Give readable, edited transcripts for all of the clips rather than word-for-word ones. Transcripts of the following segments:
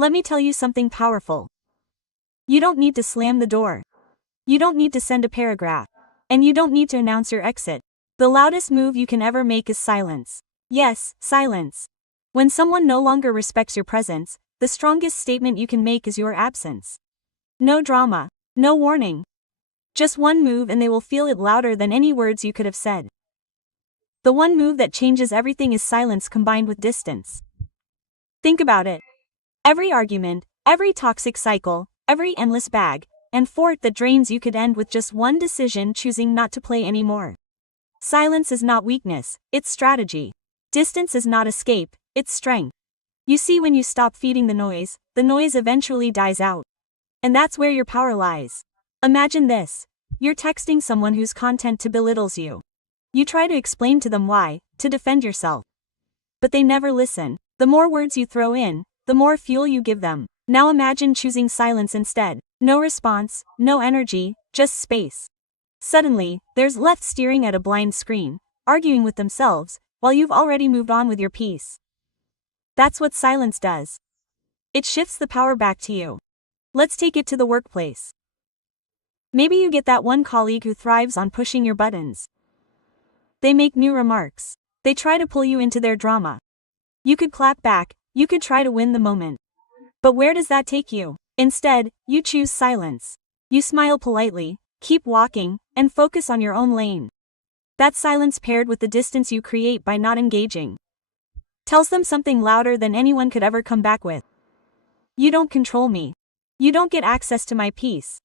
Let me tell you something powerful. You don't need to slam the door. You don't need to send a paragraph. And you don't need to announce your exit. The loudest move you can ever make is silence. Yes, silence. When someone no longer respects your presence, the strongest statement you can make is your absence. No drama, no warning. Just one move and they will feel it louder than any words you could have said. The one move that changes everything is silence combined with distance. Think about it. Every argument, every toxic cycle, every endless bag and forth that drains you could end with just one decision, choosing not to play anymore. Silence is not weakness, it's strategy. Distance is not escape, it's strength. You see, when you stop feeding the noise eventually dies out. And that's where your power lies. Imagine this. You're texting someone whose content belittles you. You try to explain to them why, to defend yourself. But they never listen. The more words you throw in, the more fuel you give them. Now imagine choosing silence instead. No response, no energy, just space. Suddenly, there's left staring at a blind screen, arguing with themselves, while you've already moved on with your peace. That's what silence does. It shifts the power back to you. Let's take it to the workplace. Maybe you get that one colleague who thrives on pushing your buttons. They make new remarks. They try to pull you into their drama. You could clap back, you could try to win the moment. But where does that take you? Instead, you choose silence. You smile politely, keep walking, and focus on your own lane. That silence, paired with the distance you create by not engaging, tells them something louder than anyone could ever come back with. You don't control me. You don't get access to my peace.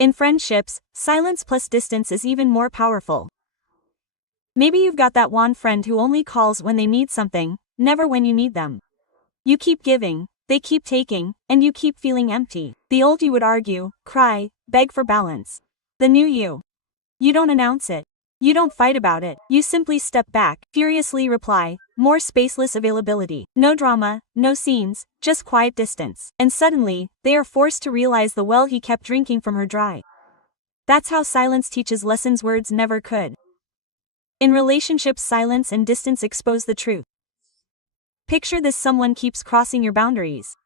In friendships, silence plus distance is even more powerful. Maybe you've got that one friend who only calls when they need something, never when you need them. You keep giving, they keep taking, and you keep feeling empty. The old you would argue, cry, beg for balance. The new you don't announce it. You don't fight about it. You simply step back, furiously reply, more spaceless availability. No drama, no scenes, just quiet distance. And suddenly, they are forced to realize the well he kept drinking from her dry. That's how silence teaches lessons words never could. In relationships, silence and distance expose the truth. Picture this: someone keeps crossing your boundaries.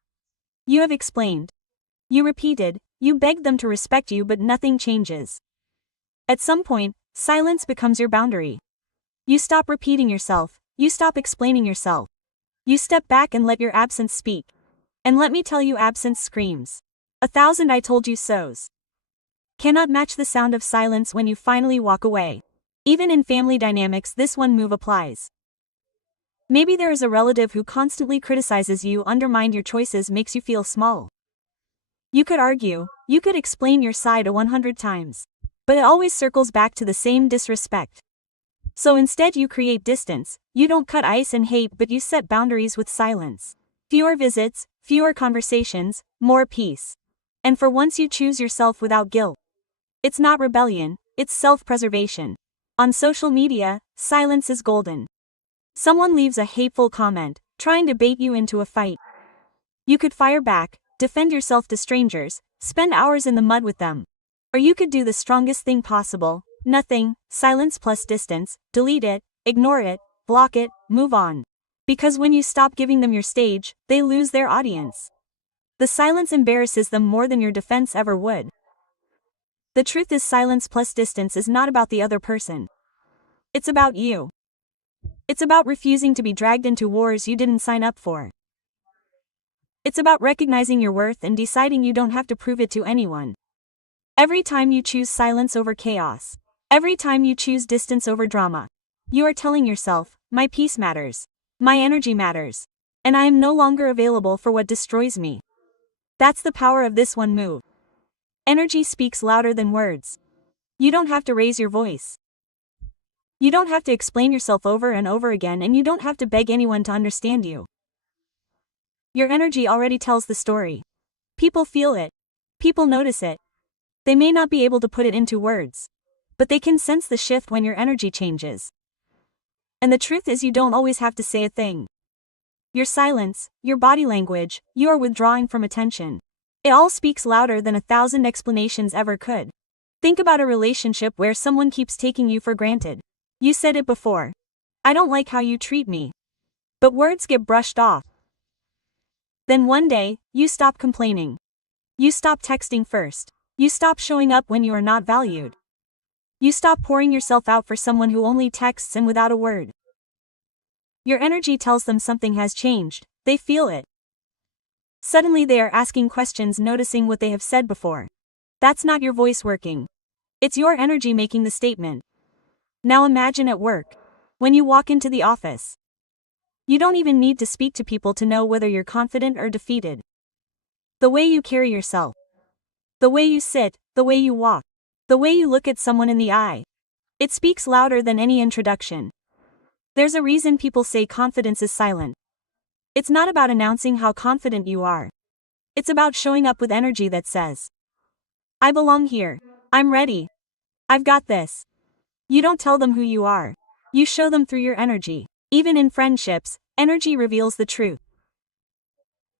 You have explained. You repeated, you begged them to respect you, but nothing changes. At some point, silence becomes your boundary. You stop repeating yourself, you stop explaining yourself. You step back and let your absence speak. And let me tell you, absence screams 1,000 I told you so's. Cannot match the sound of silence when you finally walk away. Even in family dynamics, this one move applies. Maybe there is a relative who constantly criticizes you, undermine your choices, makes you feel small. You could argue, you could explain your side 100 times. But it always circles back to the same disrespect. So instead you create distance. You don't cut ice and hate, but you set boundaries with silence. Fewer visits, fewer conversations, more peace. And for once you choose yourself without guilt. It's not rebellion, it's self-preservation. On social media, silence is golden. Someone leaves a hateful comment, trying to bait you into a fight. You could fire back, defend yourself to strangers, spend hours in the mud with them. Or you could do the strongest thing possible: nothing. Silence plus distance. Delete it, ignore it, block it, move on. Because when you stop giving them your stage, they lose their audience. The silence embarrasses them more than your defense ever would. The truth is, silence plus distance is not about the other person. It's about you. It's about refusing to be dragged into wars you didn't sign up for. It's about recognizing your worth and deciding you don't have to prove it to anyone. Every time you choose silence over chaos, every time you choose distance over drama, you are telling yourself, my peace matters, my energy matters, and I am no longer available for what destroys me. That's the power of this one move. Energy speaks louder than words. You don't have to raise your voice. You don't have to explain yourself over and over again, and you don't have to beg anyone to understand you. Your energy already tells the story. People feel it. People notice it. They may not be able to put it into words, but they can sense the shift when your energy changes. And the truth is, you don't always have to say a thing. Your silence, your body language, your withdrawing from attention, it all speaks louder than 1,000 explanations ever could. Think about a relationship where someone keeps taking you for granted. You said it before. I don't like how you treat me. But words get brushed off. Then one day, you stop complaining. You stop texting first. You stop showing up when you are not valued. You stop pouring yourself out for someone who only texts and without a word. Your energy tells them something has changed, they feel it. Suddenly they are asking questions, noticing what they have said before. That's not your voice working. It's your energy making the statement. Now imagine at work. When you walk into the office. You don't even need to speak to people to know whether you're confident or defeated. The way you carry yourself. The way you sit, the way you walk. The way you look at someone in the eye. It speaks louder than any introduction. There's a reason people say confidence is silent. It's not about announcing how confident you are. It's about showing up with energy that says, I belong here. I'm ready. I've got this. You don't tell them who you are. You show them through your energy. Even in friendships, energy reveals the truth.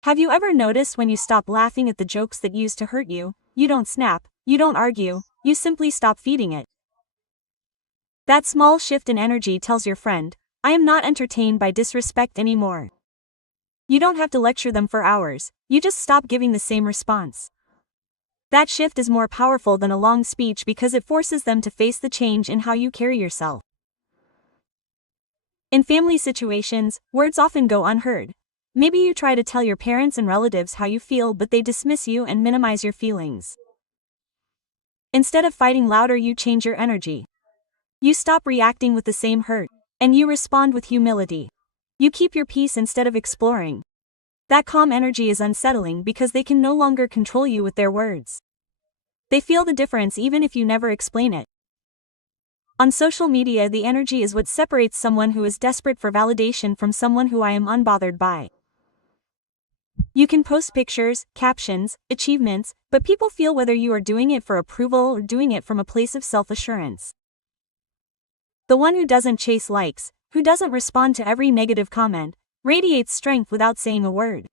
Have you ever noticed when you stop laughing at the jokes that used to hurt you, you don't snap, you don't argue, you simply stop feeding it? That small shift in energy tells your friend, I am not entertained by disrespect anymore. You don't have to lecture them for hours, you just stop giving the same response. That shift is more powerful than a long speech because it forces them to face the change in how you carry yourself. In family situations, words often go unheard. Maybe you try to tell your parents and relatives how you feel, but they dismiss you and minimize your feelings. Instead of fighting louder, you change your energy. You stop reacting with the same hurt, and you respond with humility. You keep your peace instead of exploring. That calm energy is unsettling because they can no longer control you with their words. They feel the difference even if you never explain it. On social media, the energy is what separates someone who is desperate for validation from someone who I am unbothered by. You can post pictures, captions, achievements, but people feel whether you are doing it for approval or doing it from a place of self-assurance. The one who doesn't chase likes, who doesn't respond to every negative comment, radiates strength without saying a word.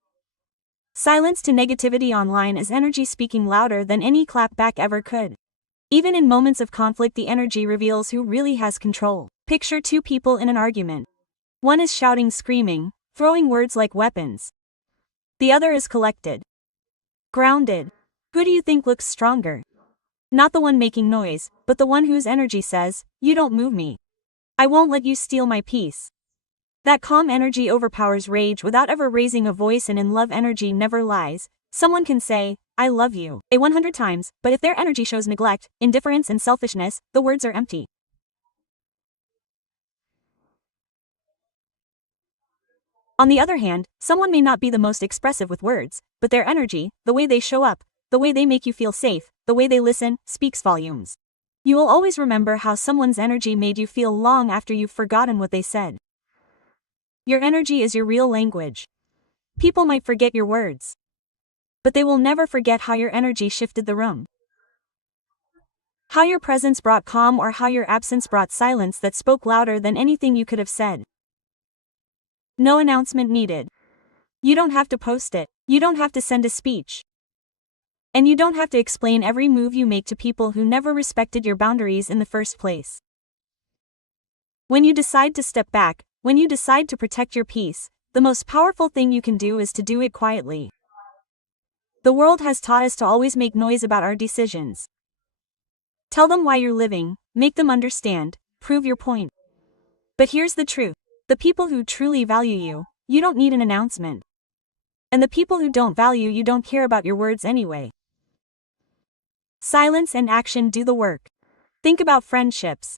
Silence to negativity online is energy speaking louder than any clapback ever could. Even in moments of conflict, the energy reveals who really has control. Picture two people in an argument. One is shouting, screaming, throwing words like weapons. The other is collected, grounded. Who do you think looks stronger? Not the one making noise, but the one whose energy says, you don't move me. I won't let you steal my peace. That calm energy overpowers rage without ever raising a voice, and in love, energy never lies. Someone can say, I love you, 100 times, but if their energy shows neglect, indifference, and selfishness, the words are empty. On the other hand, someone may not be the most expressive with words, but their energy, the way they show up, the way they make you feel safe, the way they listen, speaks volumes. You will always remember how someone's energy made you feel long after you've forgotten what they said. Your energy is your real language. People might forget your words, but they will never forget how your energy shifted the room. How your presence brought calm, or how your absence brought silence that spoke louder than anything you could have said. No announcement needed. You don't have to post it. You don't have to send a speech. And you don't have to explain every move you make to people who never respected your boundaries in the first place. When you decide to step back, when you decide to protect your peace, the most powerful thing you can do is to do it quietly. The world has taught us to always make noise about our decisions. Tell them why you're living, make them understand, prove your point. But here's the truth. The people who truly value you, you don't need an announcement. And the people who don't value you don't care about your words anyway. Silence and action do the work. Think about friendships.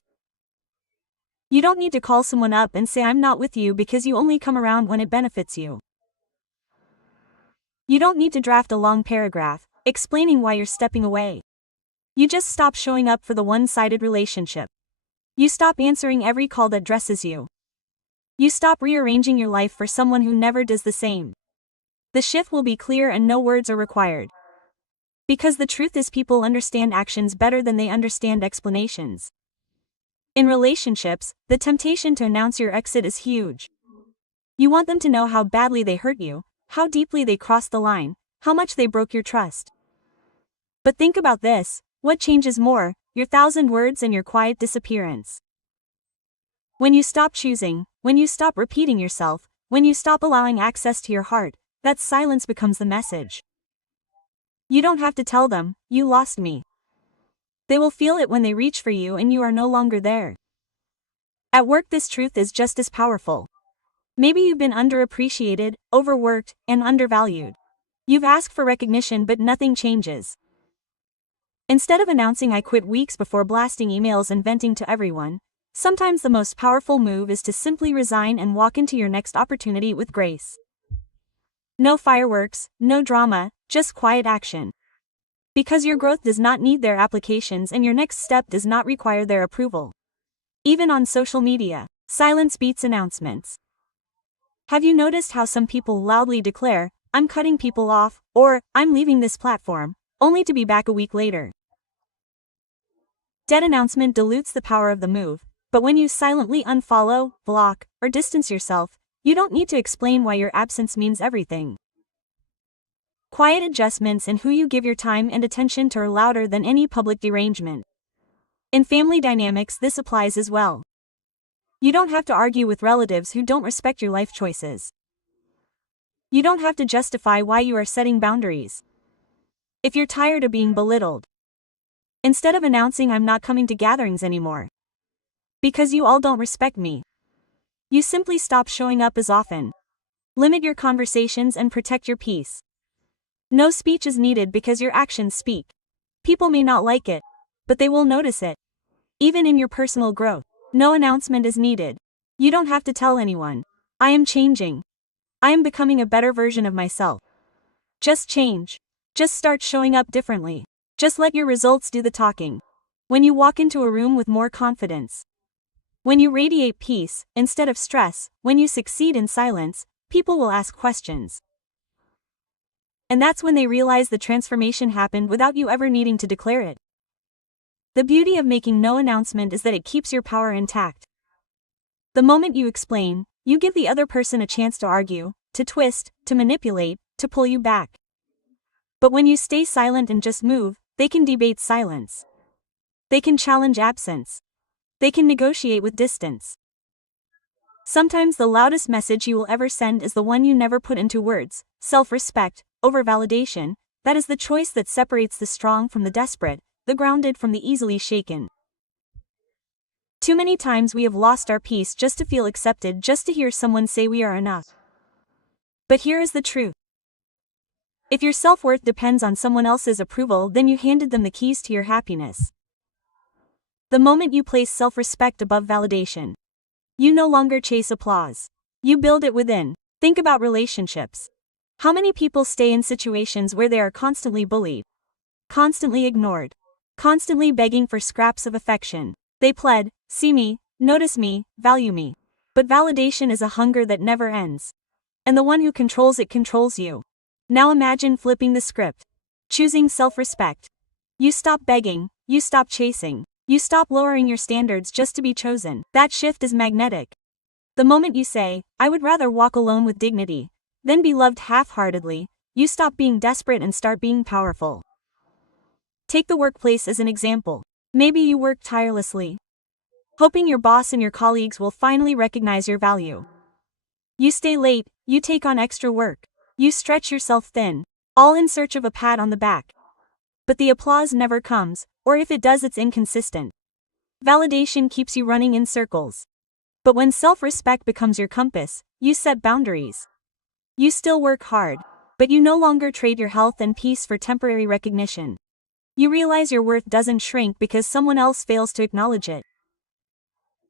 You don't need to call someone up and say I'm not with you because you only come around when it benefits you. You don't need to draft a long paragraph explaining why you're stepping away. You just stop showing up for the one-sided relationship. You stop answering every call that dresses you. You stop rearranging your life for someone who never does the same. The shift will be clear and no words are required. Because the truth is, people understand actions better than they understand explanations. In relationships, the temptation to announce your exit is huge. You want them to know how badly they hurt you, how deeply they crossed the line, how much they broke your trust. But think about this, what changes more, your 1,000 words and your quiet disappearance? When you stop choosing, when you stop repeating yourself, when you stop allowing access to your heart, that silence becomes the message. You don't have to tell them, "You lost me." They will feel it when they reach for you and you are no longer there. At work, this truth is just as powerful. Maybe you've been underappreciated, overworked, and undervalued. You've asked for recognition but nothing changes. Instead of announcing "I quit" weeks before blasting emails and venting to everyone, sometimes the most powerful move is to simply resign and walk into your next opportunity with grace. No fireworks, no drama, just quiet action. Because your growth does not need their applications and your next step does not require their approval. Even on social media, silence beats announcements. Have you noticed how some people loudly declare, "I'm cutting people off," or "I'm leaving this platform," only to be back a week later? Dead announcement dilutes the power of the move, but when you silently unfollow, block, or distance yourself, you don't need to explain why your absence means everything. Quiet adjustments in who you give your time and attention to are louder than any public derangement. In family dynamics, this applies as well. You don't have to argue with relatives who don't respect your life choices. You don't have to justify why you are setting boundaries. If you're tired of being belittled, instead of announcing "I'm not coming to gatherings anymore because you all don't respect me," you simply stop showing up as often. Limit your conversations and protect your peace. No speech is needed because your actions speak. People may not like it, but they will notice it. Even in your personal growth, no announcement is needed. You don't have to tell anyone, "I am changing. I am becoming a better version of myself." Just change. Just start showing up differently. Just let your results do the talking. When you walk into a room with more confidence, when you radiate peace instead of stress, when you succeed in silence, people will ask questions. And that's when they realize the transformation happened without you ever needing to declare it. The beauty of making no announcement is that it keeps your power intact. The moment you explain, you give the other person a chance to argue, to twist, to manipulate, to pull you back. But when you stay silent and just move, they can debate silence. They can challenge absence. They can negotiate with distance. Sometimes the loudest message you will ever send is the one you never put into words: self-respect over validation. That is the choice that separates the strong from the desperate, the grounded from the easily shaken. Too many times we have lost our peace just to feel accepted, just to hear someone say we are enough. But here is the truth. If your self-worth depends on someone else's approval, then you handed them the keys to your happiness. The moment you place self-respect above validation, you no longer chase applause. You build it within. Think about relationships. How many people stay in situations where they are constantly bullied, constantly ignored, constantly begging for scraps of affection? They pled, "See me, notice me, value me." But validation is a hunger that never ends. And the one who controls it controls you. Now imagine flipping the script. Choosing self-respect. You stop begging, you stop chasing, you stop lowering your standards just to be chosen. That shift is magnetic. The moment you say, "I would rather walk alone with dignity than be loved half-heartedly," you stop being desperate and start being powerful. Take the workplace as an example. Maybe you work tirelessly, hoping your boss and your colleagues will finally recognize your value. You stay late, you take on extra work, you stretch yourself thin, all in search of a pat on the back. But the applause never comes, or if it does, it's inconsistent. Validation keeps you running in circles. But when self-respect becomes your compass, you set boundaries. You still work hard, but you no longer trade your health and peace for temporary recognition. You realize your worth doesn't shrink because someone else fails to acknowledge it.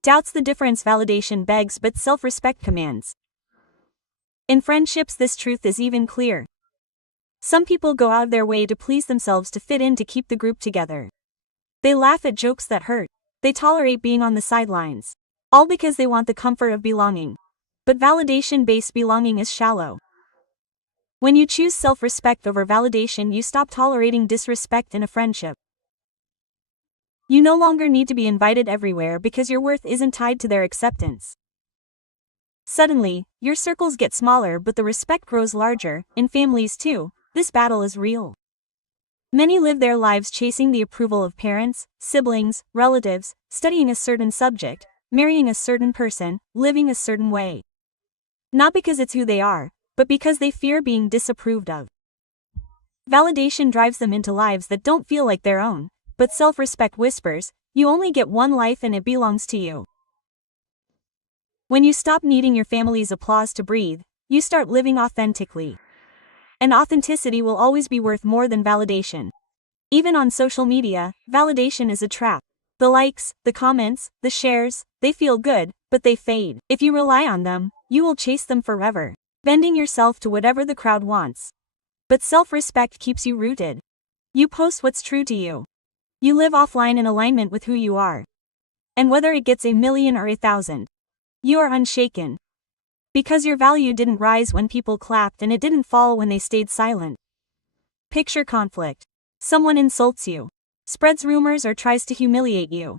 Doubts the difference validation begs but self-respect commands. In friendships, this truth is even clear. Some people go out of their way to please themselves to fit in, to keep the group together. They laugh at jokes that hurt. They tolerate being on the sidelines. All because they want the comfort of belonging. But validation-based belonging is shallow. When you choose self-respect over validation, you stop tolerating disrespect in a friendship. You no longer need to be invited everywhere because your worth isn't tied to their acceptance. Suddenly, your circles get smaller but the respect grows larger. In families too, this battle is real. Many live their lives chasing the approval of parents, siblings, relatives, studying a certain subject, marrying a certain person, living a certain way. Not because it's who they are, but because they fear being disapproved of. Validation drives them into lives that don't feel like their own, but self-respect whispers, you only get one life and it belongs to you. When you stop needing your family's applause to breathe, you start living authentically. And authenticity will always be worth more than validation. Even on social media, validation is a trap. The likes, the comments, the shares, they feel good, but they fade. If you rely on them, you will chase them forever, bending yourself to whatever the crowd wants. But self-respect keeps you rooted. You post what's true to you. You live offline in alignment with who you are. And whether it gets 1,000,000 or 1,000, you are unshaken. Because your value didn't rise when people clapped and it didn't fall when they stayed silent. Picture conflict. Someone insults you, spreads rumors or tries to humiliate you.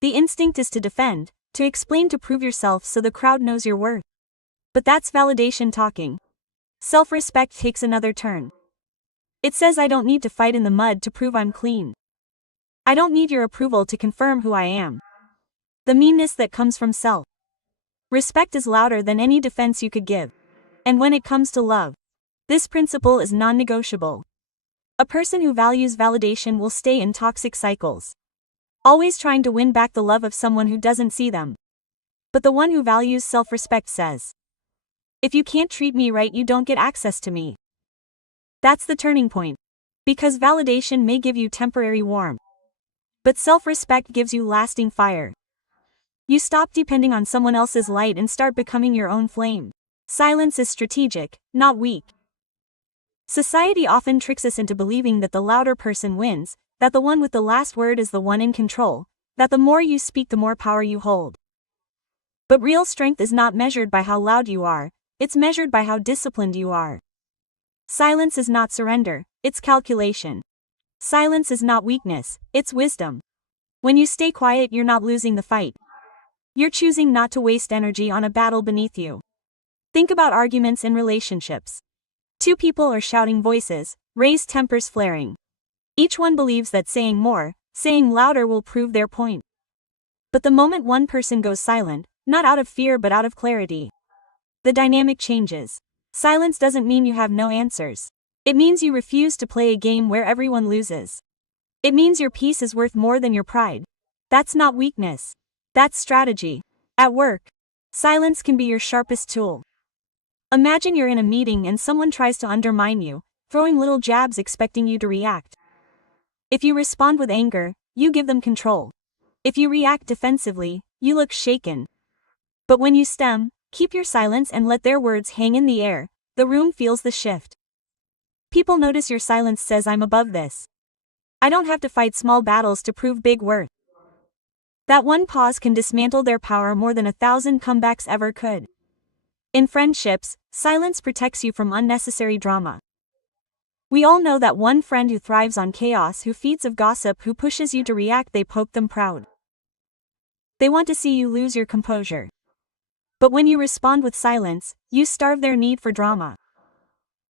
The instinct is to defend, to explain, to prove yourself so the crowd knows your worth. But that's validation talking. Self-respect takes another turn. It says I don't need to fight in the mud to prove I'm clean. I don't need your approval to confirm who I am. The meanness that comes from self-respect is louder than any defense you could give. And when it comes to love, this principle is non-negotiable. A person who values validation will stay in toxic cycles, always trying to win back the love of someone who doesn't see them. But the one who values self-respect says, if you can't treat me right, you don't get access to me. That's the turning point. Because validation may give you temporary warmth, but self-respect gives you lasting fire. You stop depending on someone else's light and start becoming your own flame. Silence is strategic, not weak. Society often tricks us into believing that the louder person wins, that the one with the last word is the one in control, that the more you speak the more power you hold. But real strength is not measured by how loud you are, it's measured by how disciplined you are. Silence is not surrender, it's calculation. Silence is not weakness, it's wisdom. When you stay quiet, you're not losing the fight. You're choosing not to waste energy on a battle beneath you. Think about arguments in relationships. Two people are shouting, voices raised, tempers flaring. Each one believes that saying more, saying louder will prove their point. But the moment one person goes silent, not out of fear but out of clarity, the dynamic changes. Silence doesn't mean you have no answers. It means you refuse to play a game where everyone loses. It means your peace is worth more than your pride. That's not weakness. That's strategy. At work, silence can be your sharpest tool. Imagine you're in a meeting and someone tries to undermine you, throwing little jabs expecting you to react. If you respond with anger, you give them control. If you react defensively, you look shaken. But when you keep your silence and let their words hang in the air, the room feels the shift. People notice your silence says, I'm above this. I don't have to fight small battles to prove big worth. That one pause can dismantle their power more than 1,000 comebacks ever could. In friendships, silence protects you from unnecessary drama. We all know that one friend who thrives on chaos, who feeds off gossip, who pushes you to react. They poke them proud. They want to see you lose your composure. But when you respond with silence, you starve their need for drama.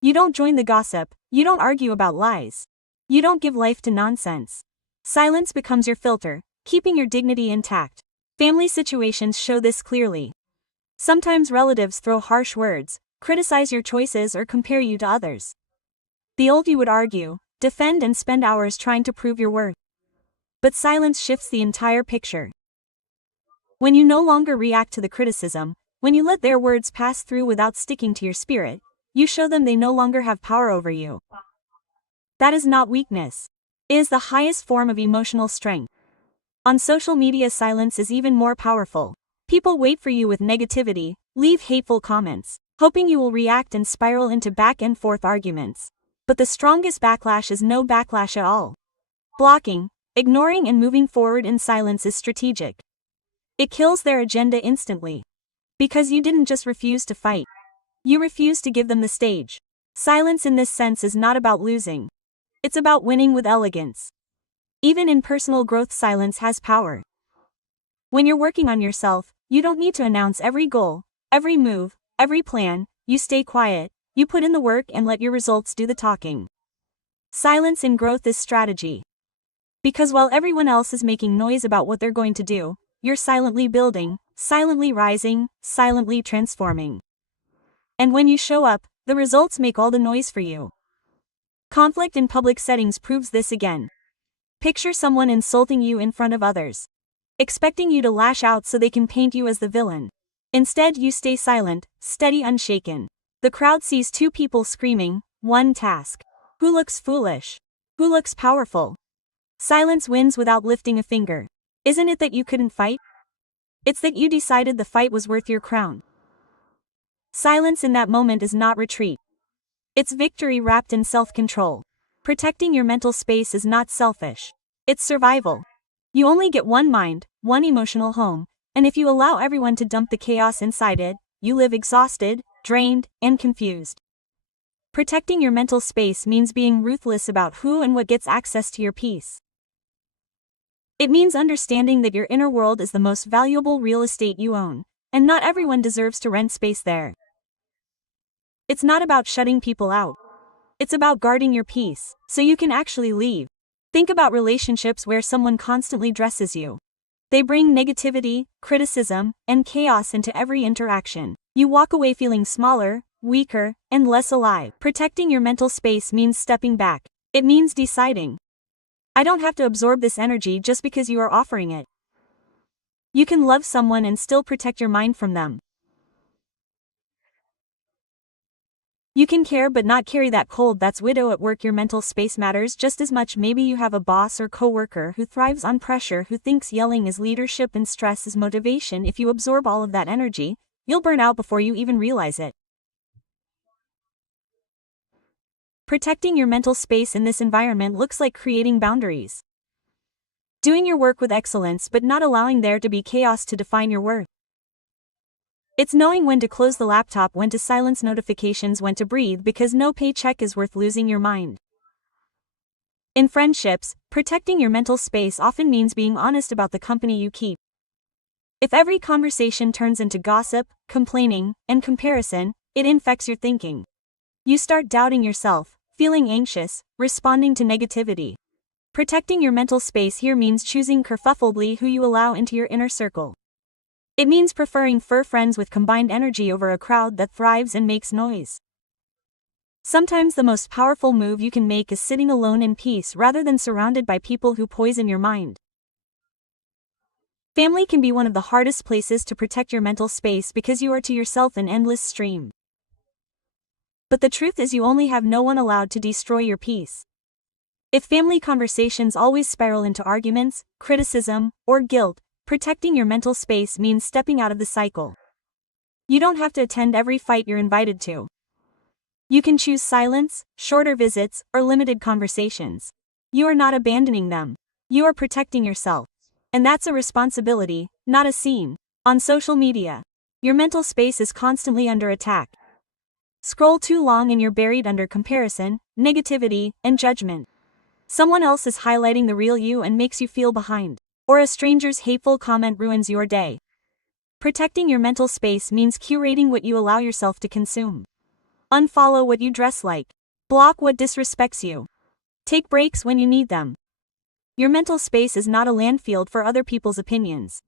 You don't join the gossip, you don't argue about lies. You don't give life to nonsense. Silence becomes your filter, keeping your dignity intact. Family situations show this clearly. Sometimes relatives throw harsh words, criticize your choices or compare you to others. The old you would argue, defend and spend hours trying to prove your worth. But silence shifts the entire picture. When you no longer react to the criticism, when you let their words pass through without sticking to your spirit, you show them they no longer have power over you. That is not weakness. It is the highest form of emotional strength. On social media, silence is even more powerful. People wait for you with negativity, leave hateful comments, hoping you will react and spiral into back and forth arguments. But the strongest backlash is no backlash at all. Blocking, ignoring and moving forward in silence is strategic. It kills their agenda instantly. Because you didn't just refuse to fight. You refused to give them the stage. Silence in this sense is not about losing. It's about winning with elegance. Even in personal growth, silence has power. When you're working on yourself, you don't need to announce every goal, every move, every plan. You stay quiet, you put in the work and let your results do the talking. Silence in growth is strategy. Because while everyone else is making noise about what they're going to do, you're silently building, silently rising, silently transforming. And when you show up, the results make all the noise for you. Conflict in public settings proves this again. Picture someone insulting you in front of others, expecting you to lash out so they can paint you as the villain. Instead, you stay silent, steady, unshaken. The crowd sees two people screaming, one task. Who looks foolish? Who looks powerful? Silence wins without lifting a finger. Isn't it that you couldn't fight? It's that you decided the fight was worth your crown. Silence in that moment is not retreat. It's victory wrapped in self-control. Protecting your mental space is not selfish. It's survival. You only get one mind, one emotional home, and if you allow everyone to dump the chaos inside it, you live exhausted, drained, and confused. Protecting your mental space means being ruthless about who and what gets access to your peace. It means understanding that your inner world is the most valuable real estate you own, and not everyone deserves to rent space there. It's not about shutting people out. It's about guarding your peace, so you can actually leave. Think about relationships where someone constantly dresses you. They bring negativity, criticism, and chaos into every interaction. You walk away feeling smaller, weaker, and less alive. Protecting your mental space means stepping back. It means deciding, I don't have to absorb this energy just because you are offering it. You can love someone and still protect your mind from them. You can care but not carry that cold that's widow at work. Your mental space matters just as much. Maybe you have a boss or coworker who thrives on pressure, who thinks yelling is leadership and stress is motivation. If you absorb all of that energy, you'll burn out before you even realize it. Protecting your mental space in this environment looks like creating boundaries. Doing your work with excellence but not allowing there to be chaos to define your worth. It's knowing when to close the laptop, when to silence notifications, when to breathe, because no paycheck is worth losing your mind. In friendships, protecting your mental space often means being honest about the company you keep. If every conversation turns into gossip, complaining, and comparison, it infects your thinking. You start doubting yourself, feeling anxious, responding to negativity. Protecting your mental space here means choosing carefully who you allow into your inner circle. It means preferring fur friends with combined energy over a crowd that thrives and makes noise. Sometimes the most powerful move you can make is sitting alone in peace rather than surrounded by people who poison your mind. Family can be one of the hardest places to protect your mental space because you are to yourself an endless stream. But the truth is, you only have no one allowed to destroy your peace. If family conversations always spiral into arguments, criticism, or guilt, protecting your mental space means stepping out of the cycle. You don't have to attend every fight you're invited to. You can choose silence, shorter visits, or limited conversations. You are not abandoning them. You are protecting yourself. And that's a responsibility, not a scene. On social media, your mental space is constantly under attack. Scroll too long and you're buried under comparison, negativity, and judgment. Someone else is highlighting the real you and makes you feel behind. Or a stranger's hateful comment ruins your day. Protecting your mental space means curating what you allow yourself to consume. Unfollow what you dress like. Block what disrespects you. Take breaks when you need them. Your mental space is not a landfill for other people's opinions.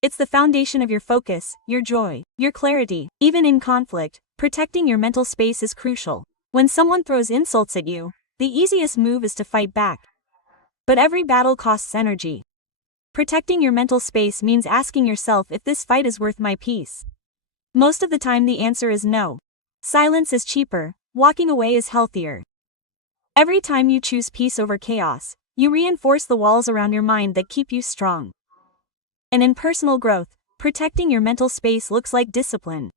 It's the foundation of your focus, your joy, your clarity. Even in conflict, protecting your mental space is crucial. When someone throws insults at you, the easiest move is to fight back. But every battle costs energy. Protecting your mental space means asking yourself if this fight is worth my peace. Most of the time the answer is no. Silence is cheaper, walking away is healthier. Every time you choose peace over chaos, you reinforce the walls around your mind that keep you strong. And in personal growth, protecting your mental space looks like discipline.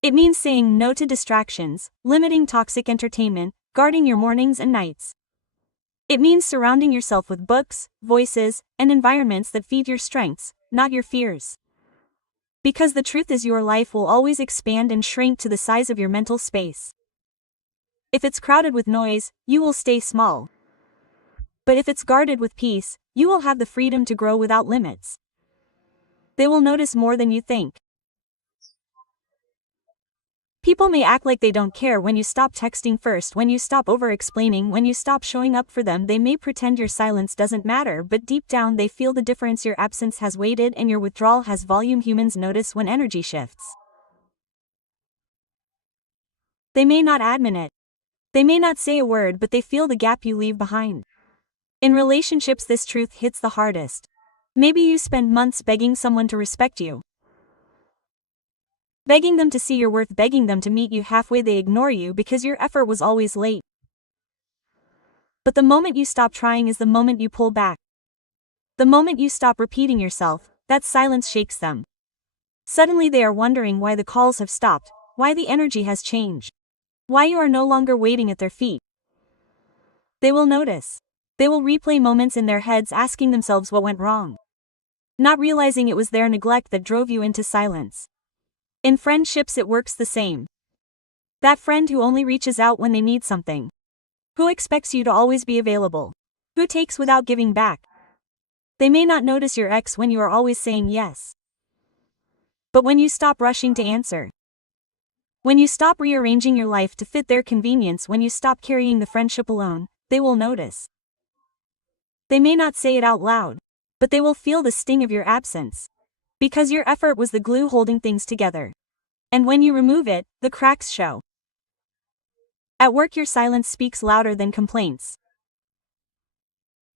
It means saying no to distractions, limiting toxic entertainment, guarding your mornings and nights. It means surrounding yourself with books, voices, and environments that feed your strengths, not your fears. Because the truth is, your life will always expand and shrink to the size of your mental space. If it's crowded with noise, you will stay small. But if it's guarded with peace, you will have the freedom to grow without limits. They will notice more than you think. People may act like they don't care when you stop texting first, when you stop over-explaining, when you stop showing up for them. They may pretend your silence doesn't matter, but deep down they feel the difference. Your absence has weighted and your withdrawal has volume. Humans notice when energy shifts. They may not admit it. They may not say a word, but they feel the gap you leave behind. In relationships, this truth hits the hardest. Maybe you spend months begging someone to respect you. Begging them to see your worth, begging them to meet you halfway. They ignore you because your effort was always late. But the moment you stop trying is the moment you pull back. The moment you stop repeating yourself, that silence shakes them. Suddenly they are wondering why the calls have stopped, why the energy has changed, why you are no longer waiting at their feet. They will notice. They will replay moments in their heads, asking themselves what went wrong, not realizing it was their neglect that drove you into silence. In friendships, it works the same. That friend who only reaches out when they need something. Who expects you to always be available. Who takes without giving back. They may not notice your ex when you are always saying yes. But when you stop rushing to answer, when you stop rearranging your life to fit their convenience, when you stop carrying the friendship alone, they will notice. They may not say it out loud, but they will feel the sting of your absence. Because your effort was the glue holding things together. And when you remove it, the cracks show. At work, your silence speaks louder than complaints.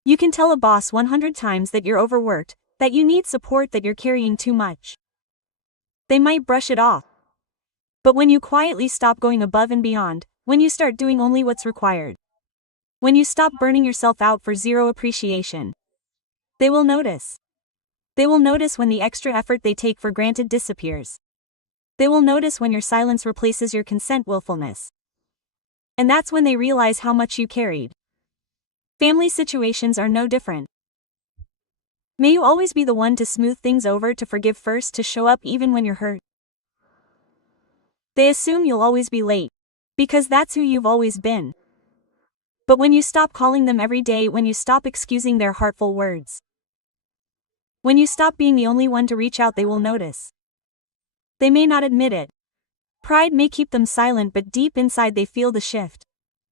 You can tell a boss 100 times that you're overworked, that you need support, that you're carrying too much. They might brush it off. But when you quietly stop going above and beyond, when you start doing only what's required, when you stop burning yourself out for zero appreciation, they will notice. They will notice when the extra effort they take for granted disappears. They will notice when your silence replaces your consent willfulness. And that's when they realize how much you carried. Family situations are no different. May you always be the one to smooth things over, to forgive first, to show up even when you're hurt. They assume you'll always be late, because that's who you've always been. But when you stop calling them every day, when you stop excusing their heartful words, when you stop being the only one to reach out, they will notice. They may not admit it. Pride may keep them silent, but deep inside they feel the shift.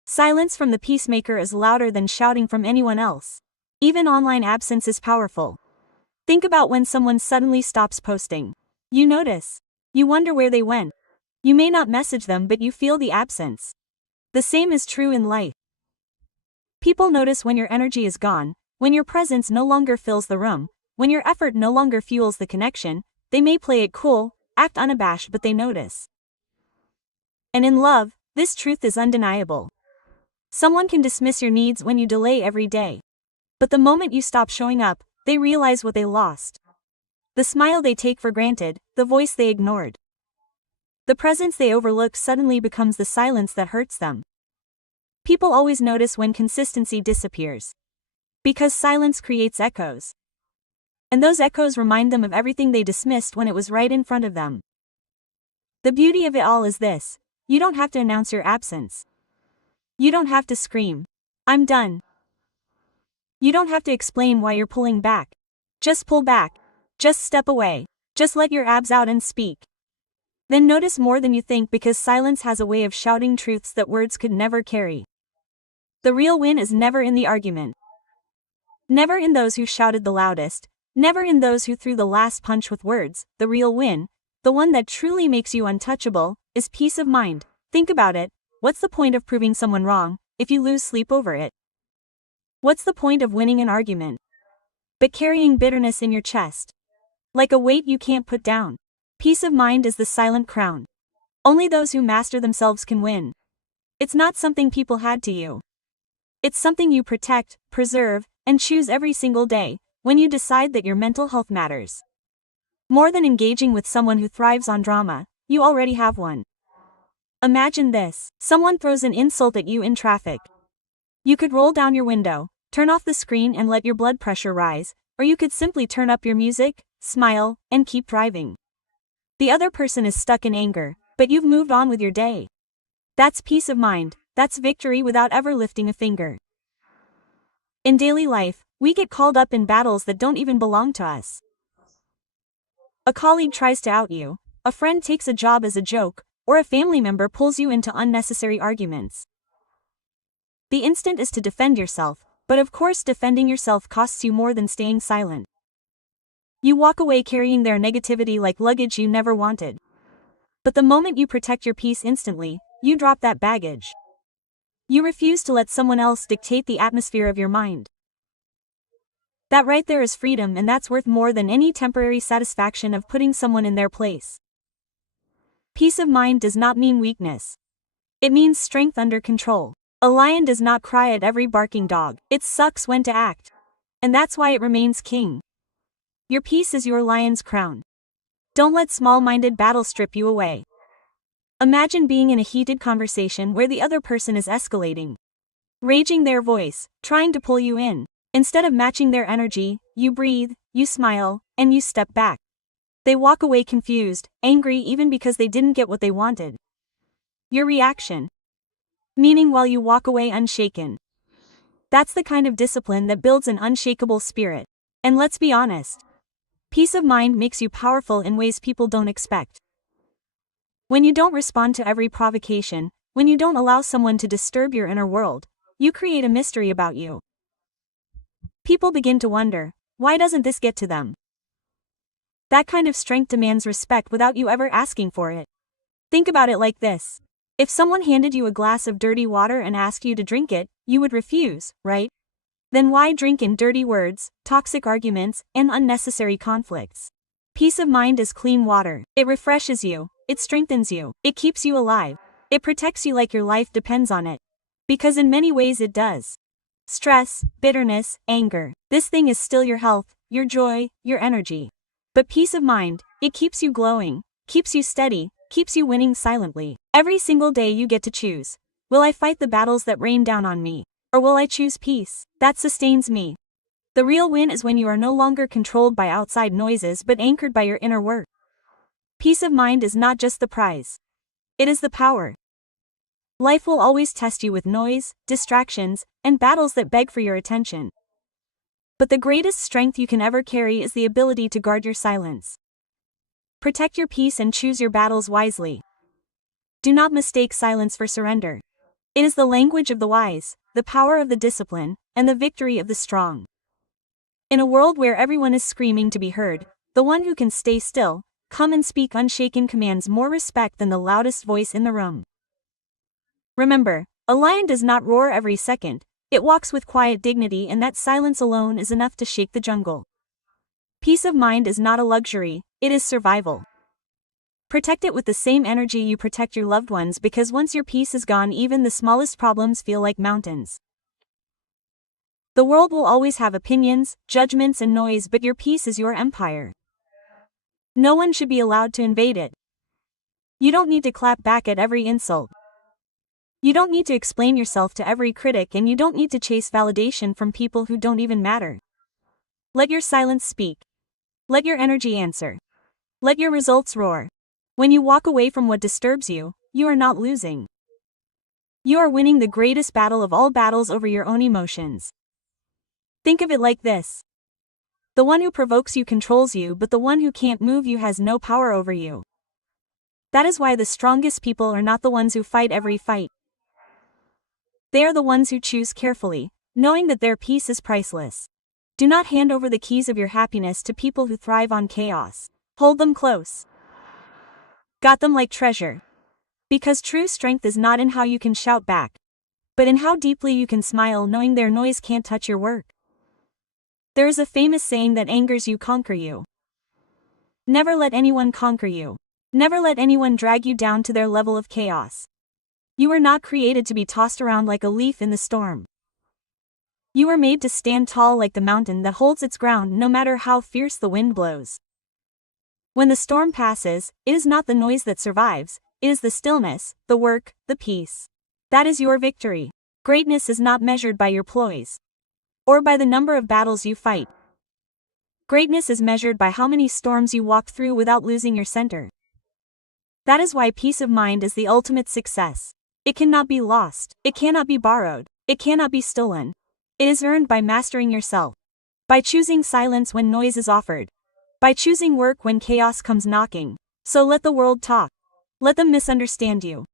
Silence from the peacemaker is louder than shouting from anyone else. Even online absence is powerful. Think about when someone suddenly stops posting. You notice. You wonder where they went. You may not message them, but you feel the absence. The same is true in life. People notice when your energy is gone, when your presence no longer fills the room, when your effort no longer fuels the connection. They may play it cool, act unabashed, but they notice. And in love, this truth is undeniable. Someone can dismiss your needs when you delay every day. But the moment you stop showing up, they realize what they lost. The smile they take for granted, the voice they ignored. The presence they overlooked suddenly becomes the silence that hurts them. People always notice when consistency disappears. Because silence creates echoes. And those echoes remind them of everything they dismissed when it was right in front of them. The beauty of it all is this: you don't have to announce your absence. You don't have to scream, "I'm done." You don't have to explain why you're pulling back. Just pull back. Just step away. Just let your abs out and speak. Then notice more than you think, because silence has a way of shouting truths that words could never carry. The real win is never in the argument. Never in those who shouted the loudest. Never in those who threw the last punch with words. The real win, the one that truly makes you untouchable, is peace of mind. Think about it. What's the point of proving someone wrong if you lose sleep over it? What's the point of winning an argument but carrying bitterness in your chest, like a weight you can't put down? Peace of mind is the silent crown. Only those who master themselves can win. It's not something people hand to you. It's something you protect, preserve, and choose every single day, when you decide that your mental health matters more than engaging with someone who thrives on drama. You already have one. Imagine this: someone throws an insult at you in traffic. You could roll down your window, turn off the screen and let your blood pressure rise, or you could simply turn up your music, smile, and keep driving. The other person is stuck in anger, but you've moved on with your day. That's peace of mind. That's victory without ever lifting a finger. In daily life, we get called up in battles that don't even belong to us. A colleague tries to out you, a friend takes a job as a joke, or a family member pulls you into unnecessary arguments. The instinct is to defend yourself, but of course defending yourself costs you more than staying silent. You walk away carrying their negativity like luggage you never wanted. But the moment you protect your peace instantly, you drop that baggage. You refuse to let someone else dictate the atmosphere of your mind. That right there is freedom, and that's worth more than any temporary satisfaction of putting someone in their place. Peace of mind does not mean weakness. It means strength under control. A lion does not cry at every barking dog. It sucks when to act. And that's why it remains king. Your peace is your lion's crown. Don't let small-minded battle strip you away. Imagine being in a heated conversation where the other person is escalating, raging their voice, trying to pull you in. Instead of matching their energy, you breathe, you smile, and you step back. They walk away confused, angry even because they didn't get what they wanted. Your reaction. Meaning while you walk away unshaken. That's the kind of discipline that builds an unshakable spirit. And let's be honest. Peace of mind makes you powerful in ways people don't expect. When you don't respond to every provocation, when you don't allow someone to disturb your inner world, you create a mystery about you. People begin to wonder, why doesn't this get to them? That kind of strength demands respect without you ever asking for it. Think about it like this. If someone handed you a glass of dirty water and asked you to drink it, you would refuse, right? Then why drink in dirty words, toxic arguments, and unnecessary conflicts? Peace of mind is clean water. It refreshes you, it strengthens you, it keeps you alive, it protects you like your life depends on it. Because in many ways it does. Stress, bitterness, anger, this thing is still your health, your joy, your energy. But peace of mind, it keeps you glowing, keeps you steady, keeps you winning silently. Every single day you get to choose. Will I fight the battles that rain down on me? Or will I choose peace that sustains me? The real win is when you are no longer controlled by outside noises but anchored by your inner work. Peace of mind is not just the prize. It is the power. Life will always test you with noise, distractions, and battles that beg for your attention. But the greatest strength you can ever carry is the ability to guard your silence. Protect your peace and choose your battles wisely. Do not mistake silence for surrender. It is the language of the wise, the power of the discipline, and the victory of the strong. In a world where everyone is screaming to be heard, the one who can stay still, come and speak unshaken commands more respect than the loudest voice in the room. Remember, a lion does not roar every second, it walks with quiet dignity, and that silence alone is enough to shake the jungle. Peace of mind is not a luxury, it is survival. Protect it with the same energy you protect your loved ones, because once your peace is gone, even the smallest problems feel like mountains. The world will always have opinions, judgments, and noise, but your peace is your empire. No one should be allowed to invade it. You don't need to clap back at every insult. You don't need to explain yourself to every critic, and you don't need to chase validation from people who don't even matter. Let your silence speak. Let your energy answer. Let your results roar. When you walk away from what disturbs you, you are not losing. You are winning the greatest battle of all battles over your own emotions. Think of it like this. The one who provokes you controls you, but the one who can't move you has no power over you. That is why the strongest people are not the ones who fight every fight. They are the ones who choose carefully, knowing that their peace is priceless. Do not hand over the keys of your happiness to people who thrive on chaos. Hold them close. Got them like treasure. Because true strength is not in how you can shout back, but in how deeply you can smile knowing their noise can't touch your work. There is a famous saying that angers you conquer you. Never let anyone conquer you. Never let anyone drag you down to their level of chaos. You were not created to be tossed around like a leaf in the storm. You were made to stand tall like the mountain that holds its ground no matter how fierce the wind blows. When the storm passes, it is not the noise that survives, it is the stillness, the work, the peace. That is your victory. Greatness is not measured by your ploys, or by the number of battles you fight. Greatness is measured by how many storms you walk through without losing your center. That is why peace of mind is the ultimate success. It cannot be lost, it cannot be borrowed, it cannot be stolen. It is earned by mastering yourself. By choosing silence when noise is offered. By choosing work when chaos comes knocking. So let the world talk. Let them misunderstand you.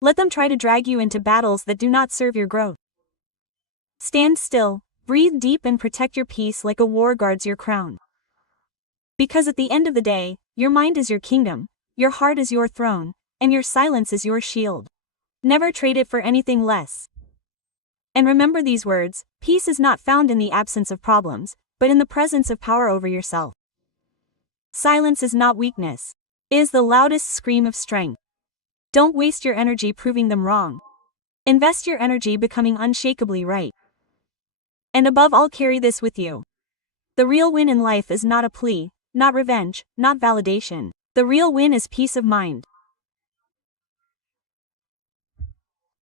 Let them try to drag you into battles that do not serve your growth. Stand still, breathe deep, and protect your peace like a war guards your crown. Because at the end of the day, your mind is your kingdom, your heart is your throne, and your silence is your shield. Never trade it for anything less. And remember these words: peace is not found in the absence of problems, but in the presence of power over yourself. Silence is not weakness. It is the loudest scream of strength. Don't waste your energy proving them wrong. Invest your energy becoming unshakably right. And above all, carry this with you. The real win in life is not a plea, not revenge, not validation. The real win is peace of mind.